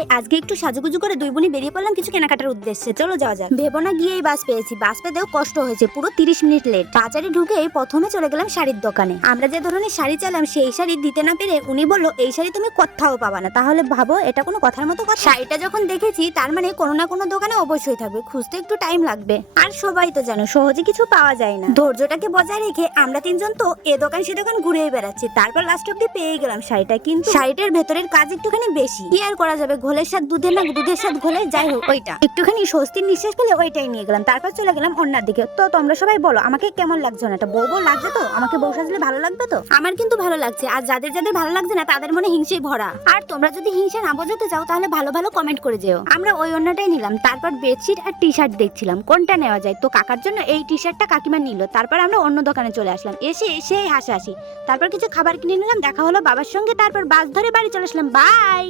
তাই আজকে একটু সাজুগুজু করে দুই বোনই বেরিয়ে পড়লাম কিছু কেনাকাটার উদ্দেশ্যে। চলো যাওয়া যাক। ভেবো না গিয়েই বাস পেয়েছি, বাস পেতেও কষ্ট হয়েছে, পুরো 30 মিনিট লেট। বাজারে ঢুকেই প্রথমে চলে গেলাম শাড়ির দোকানে। আমরা যে ধরনের শাড়ি চাইলাম সেই শাড়ি দিতে না পেরে উনি বলল এই শাড়ি তুমি কোথাও পাবা না। তাহলে ভাবো এটা কোনো কথার মতো কথা? শাড়িটা যখন দেখেছি তার মানে কোনো না কোনো দোকানে অবশ্যই থাকবে, খুঁজতে একটু টাইম লাগবে। আর সবাই তো জানো সহজে কিছু পাওয়া যায় না। ধৈর্যটাকে বজায় রেখে আমরা তিনজন তো এ দোকান সে দোকান ঘুরে বেড়াচ্ছি, তারপর লাস্ট অব্দি পেয়ে গেলাম শাড়িটা। কিন্তু শাড়িটার ভেতরের কাজ একটুখানি বেশি। কি আর করা যাবে, ঘোলের স্বাদ দুধের না দুধের স্বাদ ঘোলে, যাই হোক ওইটা একটুখানি স্বস্তির নিঃশ্বাস পেলে ওইটাই নিয়ে গেলাম। তারপর চলে গেলাম অন্যার দিকে। তো তোমরা সবাই বলো আমাকে কেমন লাগছে? না এটা বউ বউ লাগছে তো? আমাকে বউ সাজলে ভালো লাগবে তো? আমার কিন্তু ভালো লাগছে। আর যাদের যাদের ভালো লাগছে না তাদের মনে হিংসেই ভরা। আর তোমরা যদি হিংসা না বোঝাতে চাও তাহলে ভালো ভালো কমেন্ট করে যেও। আমরা ওই অন্যটাই নিলাম। তারপর বেডশিট আর টি শার্ট দেখছিলাম কোনটা নেওয়া যায়। তো কাকার জন্য এই টি শার্টটা কাকিমা নিল। তারপর আমরা অন্য দোকানে চলে আসলাম, এসে সেই হাসাহাসি। তারপর কিছু খাবার কিনে নিলাম, দেখা হলো বাবার সঙ্গে। তারপর বাস ধরে বাড়ি চলে আসলাম। বাই।